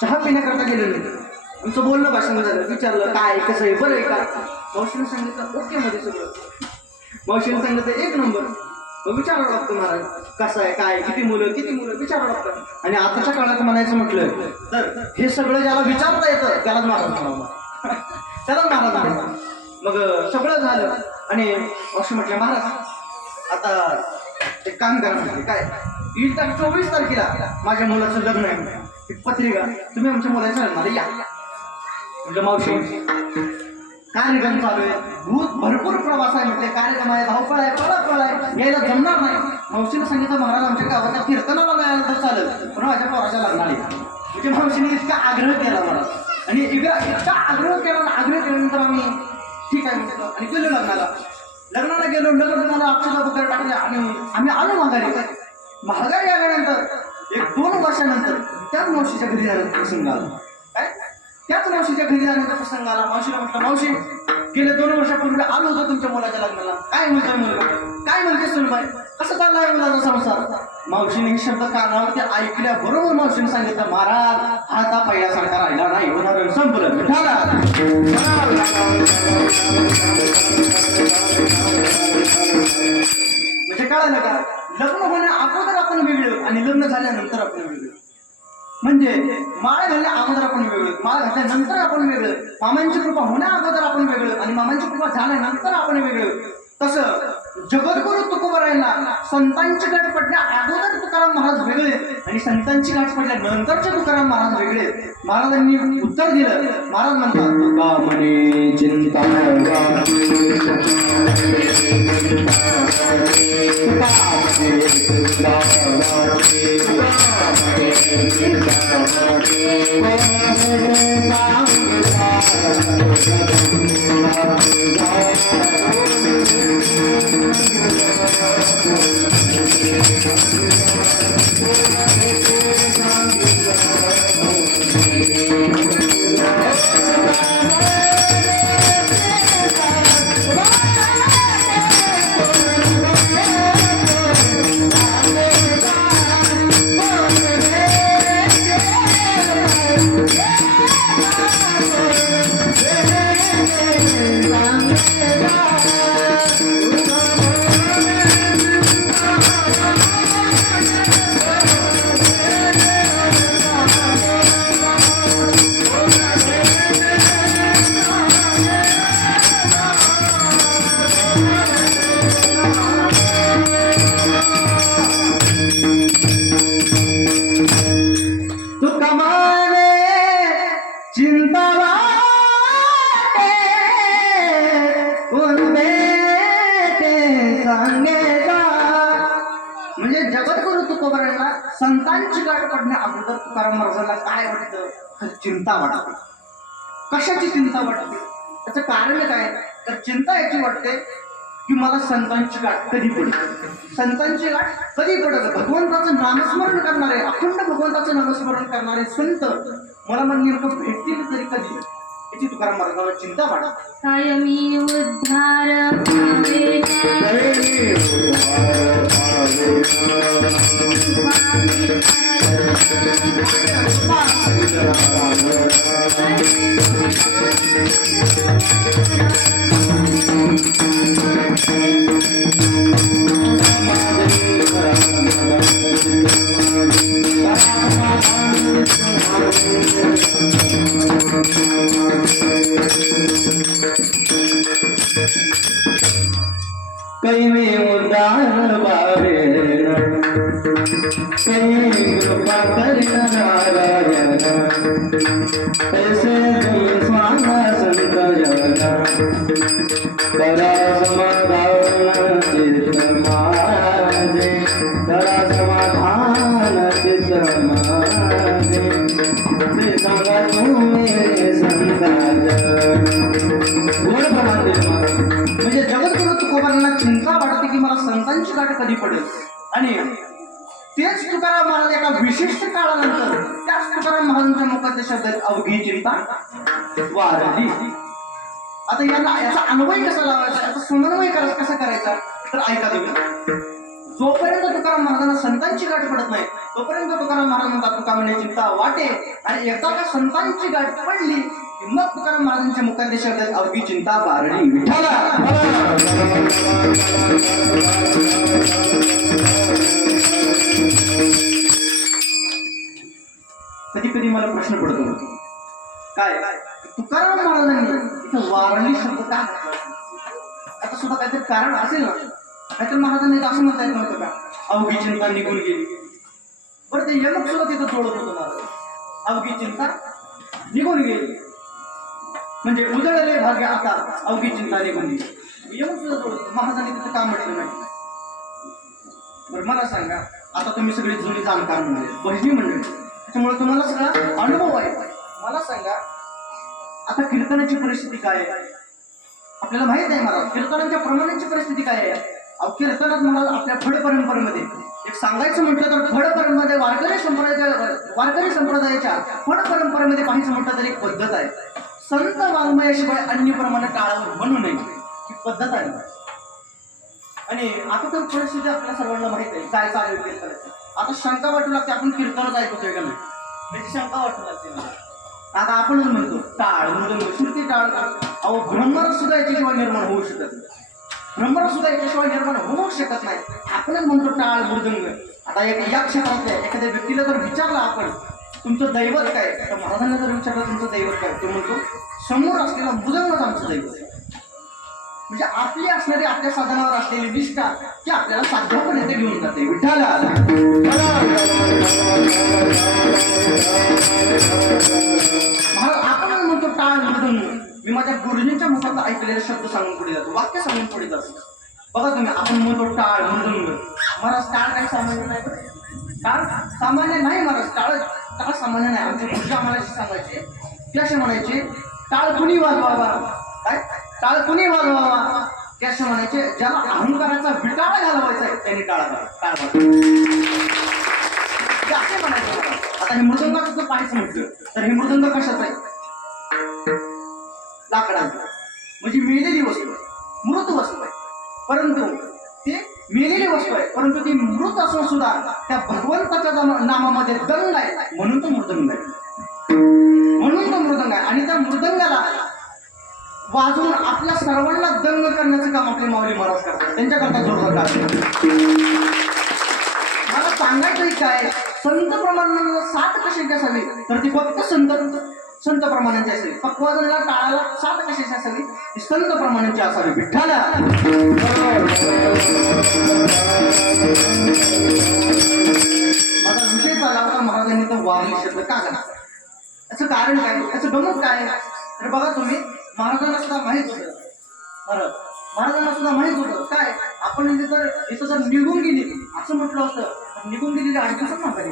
चहा पिण्याकरता गेलेलो. आमचं बोलणं भाषण झालं, विचारलं काय कसं आहे, बरं आहे का. मावशीने सांगितलं ओके मध्ये सगळं. मावशीने सांगितलं एक नंबर. मग विचारावं लागतं महाराज कसं आहे काय, किती मुलं विचारावं लागतं. आणि आताच्या काळात म्हणायचं म्हटलं तर हे सगळं ज्याला विचारता येतं त्यालाच महाराज म्हणावं. त्यालाच महाराज म्हणावं. मग सगळं झालं आणि मावशी म्हटलं महाराज आता एक काम करा म्हटले काय, येईल तर 24 तारखेला माझ्या मुलाचं लग्न आहे, पत्रिका तुम्ही आमच्या मुलाच्या लग्नाला या. म्हटलं मावशी कार्यक्रम चालू आहे, भूत भरपूर प्रवास आहे, म्हटले कार्यक्रम आहे, धावपळ आहे, पळापळ आहे, यायला जमणार नाही. मावशीने सांगितलं महाराज आमच्या गावाच्या कीर्तनाला मिळालं तर चालेल, पण माझ्या पोराच्या लग्नाला या. म्हणजे मावशीने इतका आग्रह केला मला आणि इतका आग्रह केल्यानंतर आम्ही ठीक आहे म्हटलं आणि गेलो लग्नाला गेलो. लग्नाला अक्षता वगैरे टाकले आणि आम्ही आलो महागारी आल्यानंतर 1-2 वर्षानंतर त्याच मावशीच्या घरी जाण्याचा प्रसंग आला. काय त्याच मावशीच्या घरी जाण्याचा प्रसंग आला. मावशीला म्हटलं मावशी गेले 2 वर्षापूर्वी आलो होतो तुमच्या मुलाच्या लग्नाला, काय म्हणतोय मुलगा, काय म्हणते सुनबाई, कसं चाललाय मुलाचा संसार. मावशीने हे शब्द कानावरती ऐकल्याबरोबर मावशीने सांगितलं महाराज हा आता पहिल्यासारखा राहिला नाही, होणार संपलं. म्हणजे कळालं का, लग्न होण्या अगोदर आपण वेगळं आणि लग्न झाल्यानंतर आपण वेगळं. म्हणजे माळ घालण्या अगोदर आपण वेगळं, माळ घातल्यानंतर आपण वेगळं, मामांची कृपा होण्या अगोदर आपण वेगळं आणि मामांची कृपा झाल्यानंतर आपण वेगळं. तसं जगद्गुरु तुकोबारायांना संतांची गाठ पडल्या अगोदर तुकाराम महाराज वेगळे आणि संतांची गाठ पडल्यानंतरचे तुकाराम महाराज वेगळे. महाराजांनी उत्तर दिलं. महाराज म्हणतात तुका म्हणे चिंता म्हणजे जगद्गुरु तुकोबारायांना संतांची गाठ पडण्या अगोदर तुकाराम महाराजांना काय वाटतं, चिंता वाटते. कशाची चिंता वाटते, त्याचं कारण काय तर चिंता याची वाटते की मला संतांची गाठ कधी पडते, संतांची गाठ कधी पडत. भगवंताचं नामस्मरण करणारे, अखंड भगवंताचं नामस्मरण करणारे संत मला मग नेमकं भेटतील तरी कधी, याची तुकाराम महाराजांना चिंता वाटते. कायमी उद्धार कैमे उदार बारे कई कृपा करना नारायण ऐसे तुम स्वाहा संत जना करा समाधान चित्त माझे, करा समाधान चित्त माझे, ते सांगा तुम्ही संतांच्या गोड प्रमाणे. म्हणजे जगद्गुरु तुकोबारायांना चिंता वाटते की मला संतांची गाठ कधी पडेल. आणि तेच तुकाराम महाराज एका विशिष्ट काळानंतर त्याच तुकाराम महाराजांच्या मुखात शब्द अवघी चिंता वाढली. आता याचा अन्वय कसा लावायचा, याचा समन्वय कसा करायचा तर ऐका तुम्ही. जोपर्यंत तुकाराम महाराजांना संतांची गाठ पडत नाही तोपर्यंत तुकाराम महाराज म्हणतात तुका म्हणे चिंता वाटे, आणि एकदा का संतांची गाठ पडली की मग तुकाराम महाराजांच्या मुखात शब्द आहेत, अवघी चिंता बारडी विठ्ठला. कधी कधी मला प्रश्न पडतो काय तुकाराम महाराजांनी इथं वारली शब्द का घातला? आता सुद्धा काहीतरी कारण असेल ना, नाहीतर महाराजांनी असं म्हणता येत नव्हतं का अवघी चिंता निघून गेली. बरं ते यमक सुद्धा तिथं जोडत होतं महाराज, अवघी चिंता निघून गेली म्हणजे उजळले भाग्य आता अवघी चिंता निघून गेली. यमक सुद्धा जोडत महाराजांनी तिथं का म्हटलं नाही? बरं मला सांगा, आता तुम्ही सगळी जुनी जाणकार मंडळी भजनी मंडळी, त्याच्यामुळे तुम्हाला सगळा अनुभव आहे. मला सांगा आता कीर्तनाची परिस्थिती काय आहे? आपल्याला माहित आहे महाराज कीर्तनाच्या प्रमाणाची परिस्थिती काय आहे. अहो कीर्तनात महाराज आपल्या फड परंपरेमध्ये एक सांगायचं म्हटलं तर फड परंपरेमध्ये वारकरी संप्रदायाच्या फड परंपरेमध्ये पाहायचं म्हटलं तर एक पद्धत आहे, संत वाङ्मयाशिवाय अन्य प्रमाणे टाळावं म्हणू नये ही पद्धत आहे. आणि आता तर परिस्थिती आपल्या सर्वांना माहित आहे काय चालू आहे कीर्तनाची. आता शंका वाटू लागते आपण कीर्तनच ऐकतोय का नाही, त्याची शंका वाटू लागते मला. आता आपणच म्हणतो टाळ मृदंग श्रुती टाळ, अहो ब्रह्मरस सुद्धा याच्याशिवाय निर्माण होऊ शकत नाही, ब्रह्मरस सुद्धा याच्याशिवाय निर्माण होऊ शकत नाही. आपणच म्हणतो टाळ मृदंग. आता या क्षेत्रातल्या एखाद्या व्यक्तीला जर विचारलं आपण तुमचं दैवत काय, तर महाराजांना जर विचारलं तुमचं दैवत काय, तो म्हणतो समोर असलेला मृदंगच आमचं दैवत आहे. म्हणजे आपली असणारी आपल्या साधनावर असलेली निष्ठा ती आपल्याला साध्यपणे घेऊन जाते विठ्ठला. आपण म्हणतो टाळ मृदंग, मी माझ्या गुरुजींच्या मुखात ऐकलेले शब्द सांगून पुढे जातो, वाक्य सांगून पुढे जातो. बघा तुम्ही आपण म्हणतो टाळ मृदंग, महाराज टाळ काही सामान्य नाही, टाळ सामान्य नाही महाराज, टाळ सामान्य नाही. आमचे गुरुजी आम्हाला सांगायचे ते असे म्हणायचे टाळ कुणी वाजवावा, काय टाळ कुणी वाजवावा ते असे म्हणायचे ज्याला अहंकाराचा विटाळ घालवायचा आहे त्यांनी टाळ असे म्हणायचे. आता हे मृदंगाचं पाहायचं म्हटलं तर हे मृदंग कशाचं आहे? लाकडाचं, म्हणजे मेलेली वस्तू आहे, मृत वस्तू आहे. परंतु ते मेलेली वस्तू आहे परंतु ती मृत असून सुद्धा त्या भगवंताच्या नामामध्ये दंग आहे म्हणून तो मृदंग आहे, म्हणून तो मृदंग आहे. आणि त्या मृदंगाला वाजवून आपल्या सर्वांना दंग करण्याचं काम आपले माऊली महाराज करतात, त्यांच्याकरता जोरदार टाळ्या. मला सांगायचं काय, संत प्रमाणाला साथ कशाची असावी तर ती फक्त संत प्रमाणांची असावी. पक्वादनाला टाळाला साथ कशाची असावी ती संत प्रमाणांची असावी विठ्ठला. माझा विषय चालला होता महाराजांनी तर वारली शब्द का घातला, याचं कारण काय, याचं गमत काय. तर बघा तुम्ही महाराजांना सुद्धा माहित होतं, महाराजांना सुद्धा माहित होतं काय आपण इथं जर निघून गेली असं म्हटलं होतं, निघून गेलेली 8 दिवसात माघारी.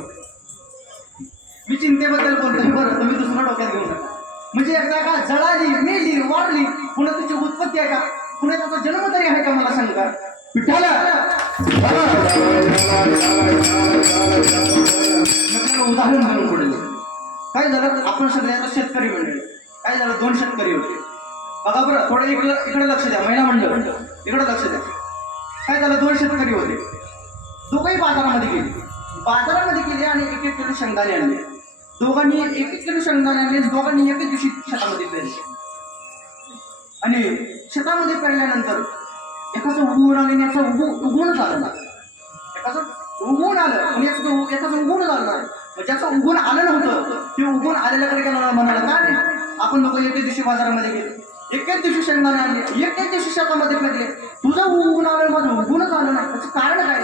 मी चिंतेबद्दल बोलतोय बरं, तुम्ही दुसरं डोक्यात घेऊन नका. म्हणजे एकदा का जळाली मेली वारली पुन्हा त्याची उत्पत्ती आहे का, पुन्हा त्याचा जन्म तरी आहे का मला सांगा विठ्ठला. उदाहरण घेऊन पुढे काय झालं, आपण सगळे आता शेतकरी मंडळी, काय झालं 2 शेतकरी होते. बघा बरं थोडं इकडे लक्ष द्या, महिला मंडळ इकडे लक्ष द्या. काय झालं 2 शेतकरी होते, दोघंही बाजारामध्ये गेले आणि 1-1 किलो शेंगदाणे आणले. दोघांनी 1-1 किलो शेंगदाणे आणले, दोघांनी एकच दिवशी शेतामध्ये पेरले. आणि शेतामध्ये पेरल्यानंतर एकाचं उगवून आले आणि याचं उगवून झालं ना, एकाचं उगवून आलं आणि एकाचं उगवून झालं नाही. ज्याचं उगवून आलं नव्हतं ते उगवून आलेल्याकडे काय म्हणाला का नाही, आपण लोक 1 दिवशी बाजारामध्ये गेले, 1 दिवशी शेंगदाणे आणले, 1 दिवशी शेतामध्ये पेरले, तुझं उगवून आलं माझं उगवूनच आलं नाही. त्याचं कारण काय,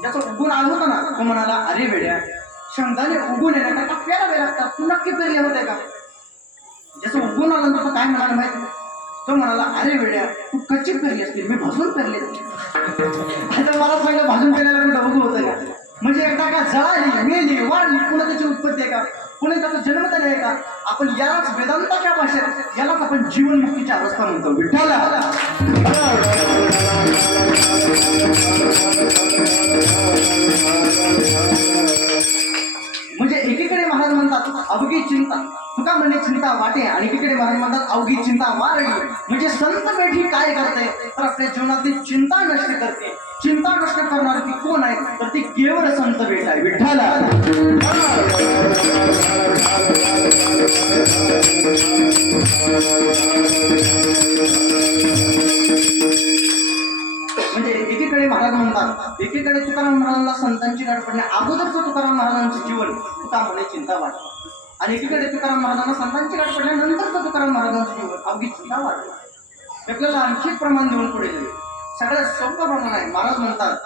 ज्याचं उगवून आलं होतं ना तो म्हणाला अरे वेड्या शेंगदाणे उगवून येण्याकरता पेरावे लागतात, तू नक्की पेरले होते का. ज्याचं उगवून आलं नव्हतं काय म्हणाला माहिती, तो म्हणाला अरे वेड्या तू कच्ची पेरली असतील, मी भाजून पेरले. आता मला सांगा भाजून पेरायला कुठं उगव होतं का, म्हणजे एकदा का जळाली मेली वाढली पुन्हा त्याची उत्पत्ती आहे का, पुन्हा त्याचा जन्म तरी आहे का. आपण यालाच वेदांताच्या भाषेत यालाच आपण जीवनमुक्तीची अवस्था म्हणतो विठ्ठला. म्हणजे एकीकडे महाराज म्हणतात अवघी चिंता तुका म्हणे चिंता वाटे, आणि एकीकडे महाराज म्हणतात अवघी चिंता वारली. म्हणजे संत पेठी काय करते तर आपल्या जीवनातली चिंता नष्ट करते, चिंता नष्ट करणारी ती कोण आहे तर ती केवळ संत भेट आहे विठ्ठला. म्हणजे एकीकडे महाराज म्हणतात, एकीकडे तुकाराम महाराजांना संतांची गाठ पडणे अगोदरचं तुकाराम महाराजांचे जीवन तुका म्हणे चिंता वाटते, आणि एकीकडे तुकाराम महाराजांना संतांची गाठ पडल्यानंतरचं तुकाराम महाराजांचं जीवन अवघी चिंता वाटते. आपल्याला आणखी एक प्रमाण देऊन पुढे गेले. सगळ्यात सोपं प्रमाण आहे. महाराज म्हणतात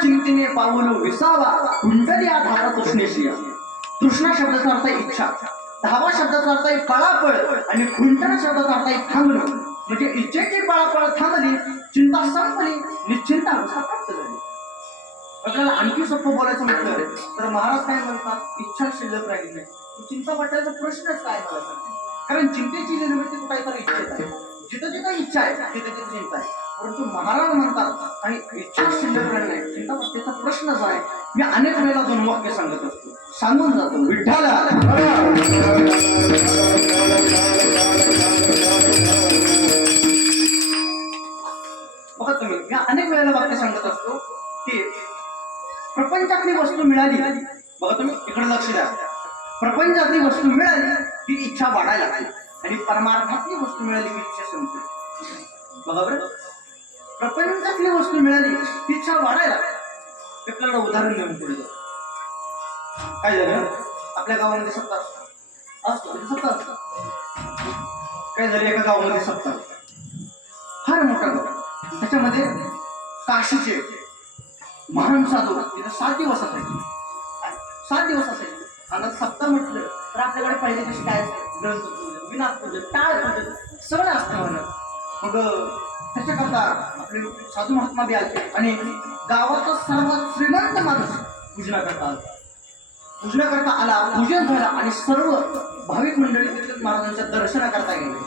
चिंतेने पाऊल विसावा कुंडली धावा तृष्णेशी. तृष्णा शब्दाचा अर्थ आहे इच्छा, धावा शब्दाचा अर्थ आहे पळापळ, आणि खुंटणा शब्दाचा अर्थ आहे थांबणं. म्हणजे इच्छेची पळापळ थांबली, चिंता संपली, निश्चिंता अवस्था प्राप्त झाली. आपल्याला आणखी सोपं बोलायचं म्हटलं तर महाराज काय म्हणतात, इच्छा शिल्लक राहिली नाही, चिंता वाटायचा प्रश्नच काय मला सांग. कारण चिंतेची निर्मिती कुठे तर इच्छेत आहे. जिथं जिथं इच्छा आहे तिथे तिथे चिंता आहे. परंतु महाराज म्हणतात आणि इच्छा शिल्लक राहिली नाही, चिंता वाटण्याचा प्रश्नच आहे. मी अनेक वेळेला दोन वाक्य सांगत असतो, सांगून जातो विठ्ठला. बघा तुम्ही, मी अनेक वेळेला वाक्य सांगत असतो की प्रपंचातली वस्तू मिळाली, बघा तुम्ही इकडे लक्ष द्या, प्रपंचातली वस्तू मिळाली की इच्छा वाढायला लागते, आणि परमार्थातली वस्तू मिळाली की इच्छा संपते. बघा बरं, प्रपंचातली वस्तू मिळाली की इच्छा वाढायला लागते. आपल्याला उदाहरण देऊन पुढे जाऊ. काय झालं, आपल्या गावामध्ये सत्ता असतो, सत्ता असतं. काय झालं, एका गावामध्ये सत्ता, फार मोठा गाव, त्याच्यामध्ये काशीचे महान साधू तिथे 7 दिवस असायचे. 7 दिवस असायचे. आणि सप्ताह म्हटलं तर आपल्याकडे पहिले कशी काय ग्रंथ पूजन, विनाथ पूजन, टाळ पूजन सगळं असतं म्हणून. मग त्याच्याकरता आपले साधू महात्मा बी आले, आणि गावाचा सर्वात श्रीमंत माणूस पूजनाकरता आला. पूजनाकरता आला, पूजन झालं, आणि सर्व भाविक मंडळी तिथे महाराजांच्या दर्शनाकरता गेले.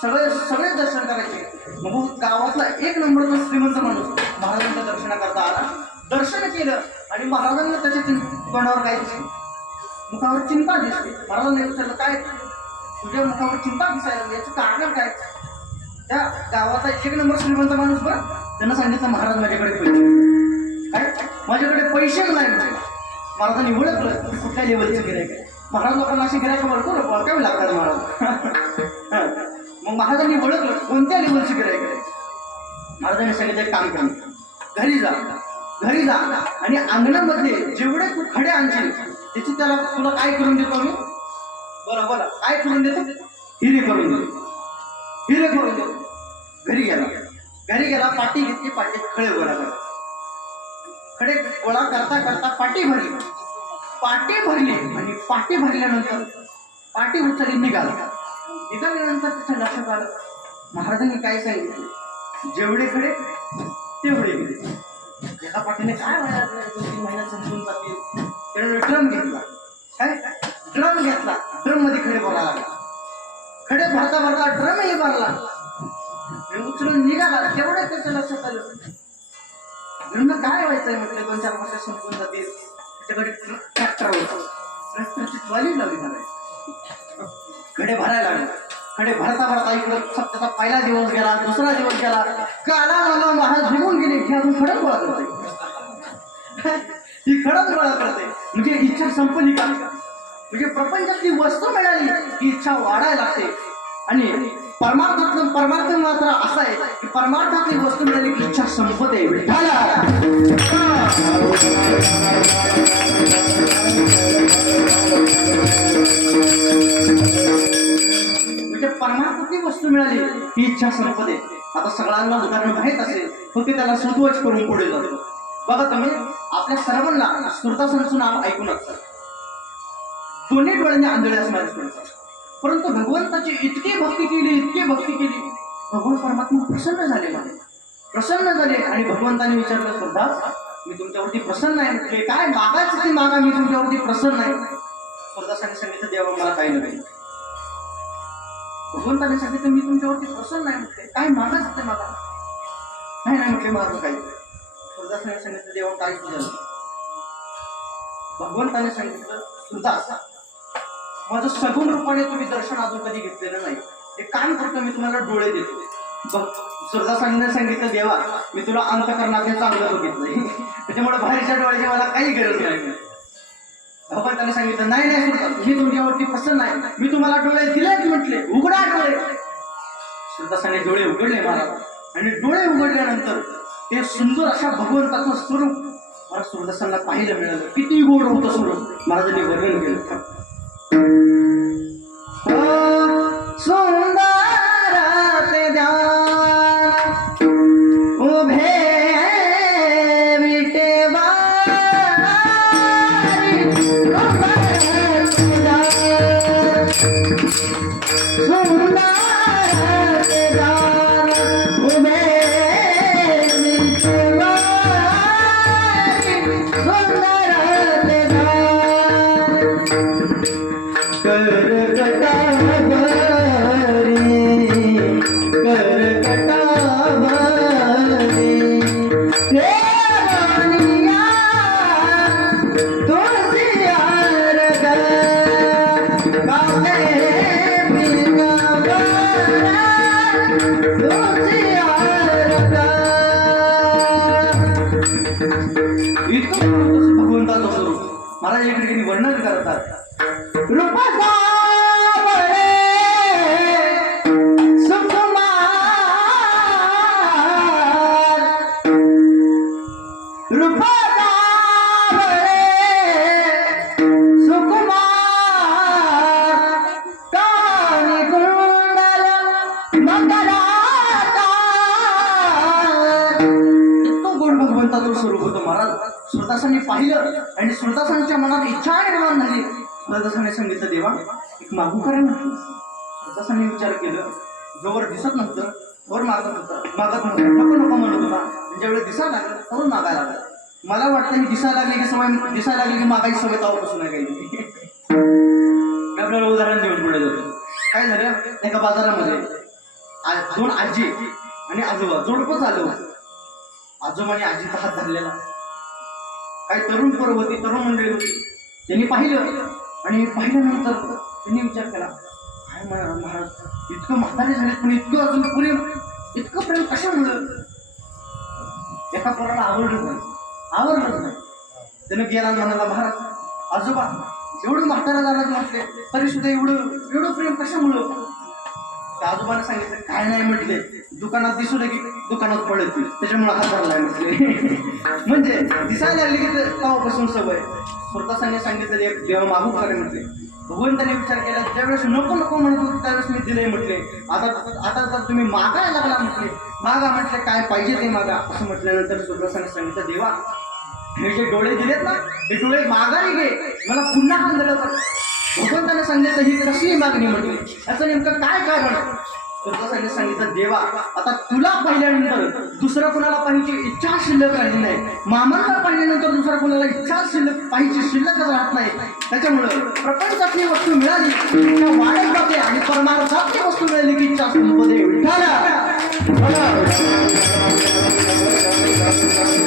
सगळे दर्शन करायचे. मग गावातला 1 नंबरचा श्रीमंत माणूस महाराजांच्या दर्शनाकरता आला, दर्शन केलं, आणि महाराजांना त्याच्या तोंडावर काय दिसते, मुखावर चिंता दिसते. महाराजांनी विचारलं, काय तुझ्या मुखावर चिंता दिसायला, याचं कारण काय? त्या गावाचा 1 नंबर श्रीमंत माणूस बरं, त्यांना सांगितलं महाराज माझ्याकडे पैसे काय, माझ्याकडे पैसेच नाही. म्हणजे महाराजांनी ओळखलं की कुठल्या लेवलचे गिरायक आहे. महाराज लोकांना असे गिरायक ओळखावे लागतात महाराज. मग महाराजांनी ओळखलं कोणत्या लेवलचे गिरायक आहे. महाराजांनी सांगितलं एक काम कर, घरी जा आणि अंगणामध्ये जेवढे तू खडे आणशील त्याची तुला काय करून देतो मी, बोला काय करून देतो, हिरे करून देतो. घरी गेला, पाटी घेतली, पाटीत खडे गोळा करा. खडे गोळा करता करता पाटी भरली, आणि पाटी भरल्यानंतर पाटी उचलली, निघाल्यानंतर त्याच्या लक्षात आलं महाराजांनी काय सांगितलं, जेवढे खडे तेवढे गेले. एका पाठीने काय व्हायला 2-3 महिन्यात संपून जातील. त्याने ड्रम घेतला, ड्रम मध्ये खडे भरायला लागला. खडे भरता ड्रमही भरला, उचलून निघाला. तेवढं त्याच्या लक्षात आलं ड्रम काय व्हायचंय म्हटलं, 2-4 वर्षात संपून जातील. त्याच्याकडे ट्रॅक्टर होता, ट्रॅक्टरची ट्रॉली लावली झाली, खडे भरायला लागले. खडे भरता इकडं सप्ताहाचा पहिला दिवस गेला, दुसरा दिवस गेला, काला महाराज निघून गेले की अजून खडक गोळा करते. ही खडक गोळा करते म्हणजे इच्छा संपली का? म्हणजे प्रपंचातली वस्तू मिळाली की इच्छा वाढायला लागते. आणि परमार्थ मात्र असा आहे की परमार्थातली वस्तू मिळाली की इच्छा संपते. म्हणजे ती वस्तू मिळाली ही इच्छा संपते. आता सगळ्यांना उदाहरण माहीत असेल, फक्त त्याला सुतवच करून पुढे जातो. बघा तुम्ही आपल्या सर्वांना सुरदासांचं नाव ऐकून असतात. दोन्ही डोळ्यांनी आंधळे असणारे सुरदास, परंतु भगवंताची इतकी भक्ती केली, भगवान परमात्मा प्रसन्न झालेला आहे. प्रसन्न झाले आणि भगवंताने विचारलं, सुरदास मी तुमच्यावरती प्रसन्न आहे म्हटले, काय मागायचं ते मागा, मी तुमच्यावरती प्रसन्न आहे. सुरदासाने सांगितलं, देवा मला काही नाही. भगवंताने सांगितलं, मी तुमच्यावरती प्रसन्न आहे म्हटले, काय मागायचं ते मागा. नाही म्हटले, माझं काही. सुरदासाने सांगितलं, देवा काय तुझं. भगवंताने सांगितलं, सुरदास माझं सगुण रूपाने तुम्ही दर्शन अजून कधी घेतलेलं नाही. एक काम करतो, मी तुम्हाला डोळे देतो. बघ सुरदासाने सांगितलं, देवा मी तुला अंतःकरणाचे चांगलं बघितलंय, त्याच्यामुळे बाहेरच्या डोळ्याची मला काही गरज नाही. भगवंताने सांगितलं, नाही सुरदास मी तुमच्यावरती प्रसन्न आहे, मी तुम्हाला डोळे दिलेच म्हटले, उघडा डोळे. सुरदासाने डोळे उघडले महाराज, आणि डोळे उघडल्यानंतर ते सुंदर अशा भगवंताचं स्वरूप मला सुरदासांना पाहायला मिळालं. किती गोड होतं स्वरूप, महाराजांनी वर्णन केलं. सुंदर ते ध्यान उभे विटेवारी, सुंदर ते ध्यान उभे विटेवारी, सुंदर ते ध्यान भगवंताचं स्वरूप महाराज या ठिकाणी वर्णन करतात. रूपाचा स्वरूप होतं महाराज. सुरदासांनी पाहिलं आणि सुरदासांच्या मनात इच्छा निर्माण झाली. सुरदासाने सांगितलं, देवा एक मागू करा म्हटलं. सुरदासांनी विचार केलं, जोवर दिसत नव्हतं तोवर मागत नव्हतं, नको म्हणत होता. ज्यावेळेस दिसायला लागलं तोवर मागायला लागला. मला वाटतं ही दिसायला लागली की मागायची सवय तेव्हापासून आहे काही. मी आपल्याला उदाहरण देऊन पुढे जातो. काय झालं, एका बाजारामध्ये दोन आजी आणि आजोबा जोडपं चालू होतं. आजोबाने आजीचा हात धरलेला. काही तरुण पोरं होती, तरुण मंडळी होती. त्यांनी पाहिलं आणि पाहिल्यानंतर त्यांनी विचार केला, काय महाराज इतकं म्हातारे झाले पण इतकं अजून इतकं प्रेम कशामुळं. एका पोराला आवडलंच नाही. त्यानं गेला म्हणाला, महाराज आजोबा एवढं म्हातारा झाला म्हटले तरी सुद्धा एवढं प्रेम कशामुळं. त्या आजोबाने सांगितलं, काय नाही म्हटले, दुकानात दिसू की दुकानात पडत त्याच्यामुळे हात धरलाय म्हटले. म्हणजे दिसायला लागली की तेव्हापासून सवय. सुरदासांनी सांगितलं, एक देवा मागू खरे म्हटले. भगवंताने विचार केला, ज्यावेळेस नको म्हणत होते त्यावेळेस मी दिले म्हटले. आता तर तुम्ही मागायला लागला म्हटले, मागा म्हटले, काय पाहिजे ते मागा. असं म्हटल्यानंतर सुरदासाने सांगितलं, देवा हे जे डोळे दिलेत ना हे डोळे मागायला घे, मला पुन्हा आणलं तर. भगवंताने सांगितलं, ही कसली मागणी म्हटली, असं नेमकं काय कारण. सुरदासाने सांगितलं, देवा आता तुला पाहिल्यानंतर दुसरं कुणाला पाहिजे इच्छा शिल्लक राहिली नाही. मामाला पाहिल्यानंतर दुसरं कुणाला इच्छा शिल्लकच राहत नाही. त्याच्यामुळं प्रपंचातली वस्तू मिळाली इच्छा वाढत जाते आणि परमार्थातली वस्तू मिळाली की इच्छा संपदे.